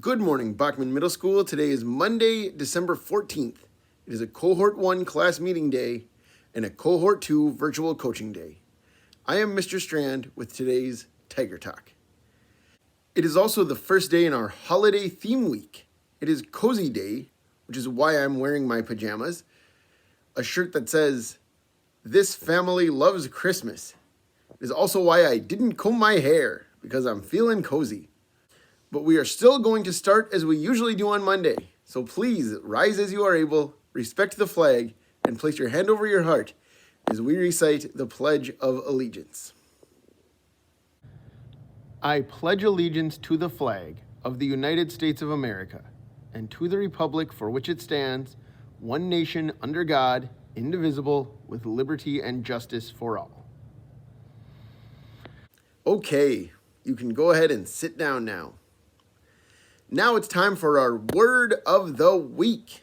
Good morning, Bachman Middle School. Today is Monday, December 14th. It is a Cohort 1 class meeting day and a Cohort 2 virtual coaching day. I am Mr. Strand with today's Tiger Talk. It is also the first day in our holiday theme week. It is Cozy Day, which is why I'm wearing my pajamas, a shirt that says, "This family loves Christmas." It is also why I didn't comb my hair, because I'm feeling cozy. But we are still going to start as we usually do on Monday. So please rise as you are able, respect the flag, and place your hand over your heart as we recite the Pledge of Allegiance. I pledge allegiance to the flag of the United States of America and to the republic for which it stands, one nation under God, indivisible, with liberty and justice for all. Okay, you can go ahead and sit down now. Now it's time for our word of the week.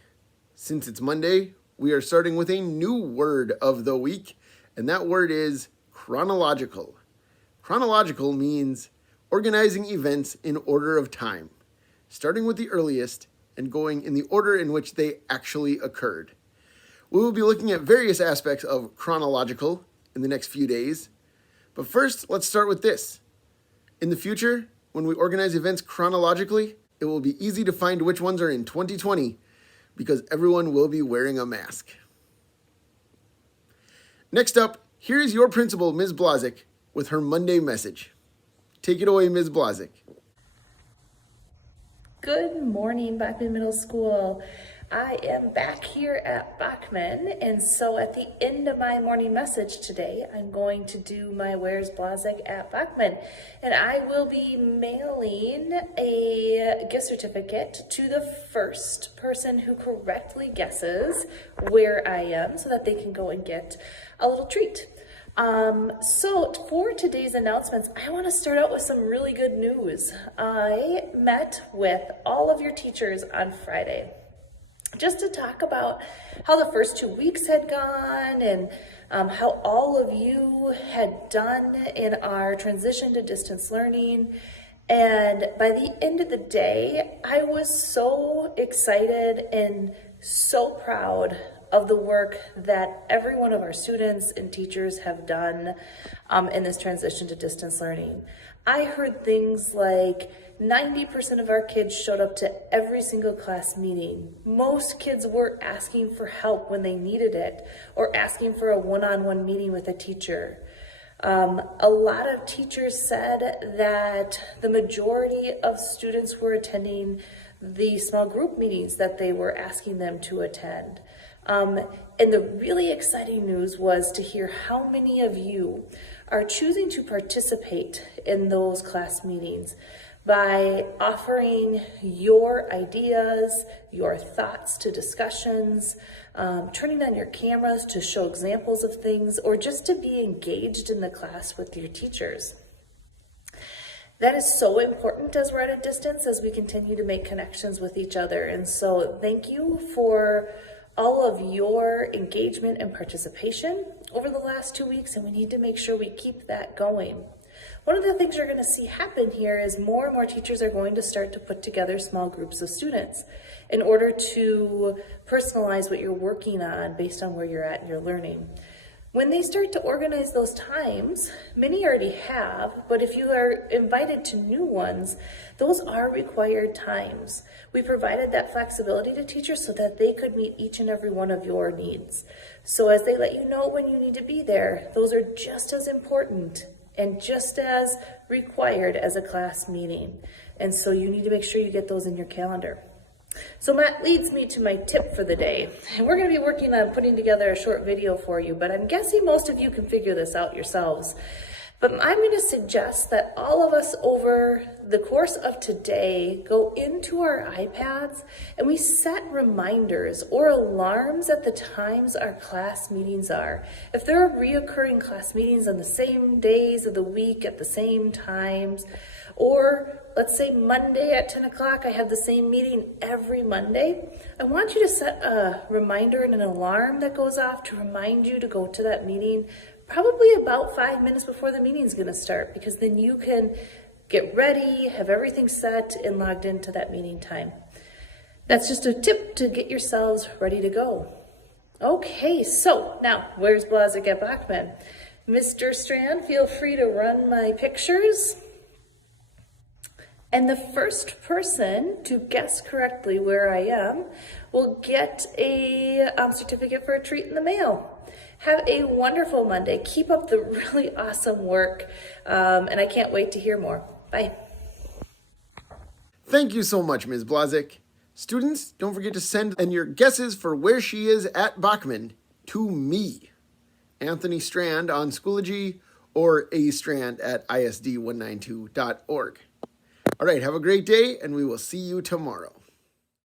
Since it's Monday, we are starting with a new word of the week, and that word is chronological. Chronological means organizing events in order of time, starting with the earliest and going in the order in which they actually occurred. We will be looking at various aspects of chronological in the next few days, but first, let's start with this. In the future, when we organize events chronologically, it will be easy to find which ones are in 2020 because everyone will be wearing a mask. Next up, here is your principal, Ms. Blazik, with her Monday message. Take it away, Ms. Blazik. Good morning, Bachman Middle School. I am back here at Bachman, and so at the end of my morning message today, I'm going to do my Where's Blazik at Bachman, and I will be mailing a gift certificate to the first person who correctly guesses where I am so that they can go and get a little treat. So for today's announcements, I want to start out with some really good news. I met with all of your teachers on Friday just to talk about how the first 2 weeks had gone and how all of you had done in our transition to distance learning. And by the end of the day, I was so excited and so proud of the work that every one of our students and teachers have done in this transition to distance learning. I heard things like 90% of our kids showed up to every single class meeting. Most kids were asking for help when they needed it or asking for a one-on-one meeting with a teacher. A lot of teachers said that the majority of students were attending the small group meetings that they were asking them to attend. And the really exciting news was to hear how many of you are choosing to participate in those class meetings by offering your ideas, your thoughts to discussions, turning on your cameras to show examples of things, or just to be engaged in the class with your teachers. That is so important as we're at a distance, as we continue to make connections with each other. And so thank you for all of your engagement and participation over the last 2 weeks, and we need to make sure we keep that going. One of the things you're going to see happen here is more and more teachers are going to start to put together small groups of students in order to personalize what you're working on based on where you're at in your learning. When they start to organize those times, many already have, but if you are invited to new ones, those are required times. We provided that flexibility to teachers so that they could meet each and every one of your needs. So as they let you know when you need to be there, those are just as important and just as required as a class meeting. And so you need to make sure you get those in your calendar. So that leads me to my tip for the day. And we're going to be working on putting together a short video for you, but I'm guessing most of you can figure this out yourselves. But I'm going to suggest that all of us over the course of today go into our iPads and we set reminders or alarms at the times our class meetings are. If there are reoccurring class meetings on the same days of the week at the same times, or let's say Monday at 10 o'clock, I have the same meeting every Monday, I want you to set a reminder and an alarm that goes off to remind you to go to that meeting probably about 5 minutes before the meeting is going to start, because then you can get ready, have everything set and logged into that meeting time. That's just a tip to get yourselves ready to go. Okay, so now where's Blazik at Bachman? Mr. Strand, feel free to run my pictures. And the first person to guess correctly where I am will get a certificate for a treat in the mail. Have a wonderful Monday. Keep up the really awesome work, and I can't wait to hear more. Bye. Thank you so much, Ms. Blazik. Students, don't forget to send in your guesses for where she is at Bachman to me, Anthony Strand on Schoology, or astrand@isd192.org. All right, have a great day, and we will see you tomorrow.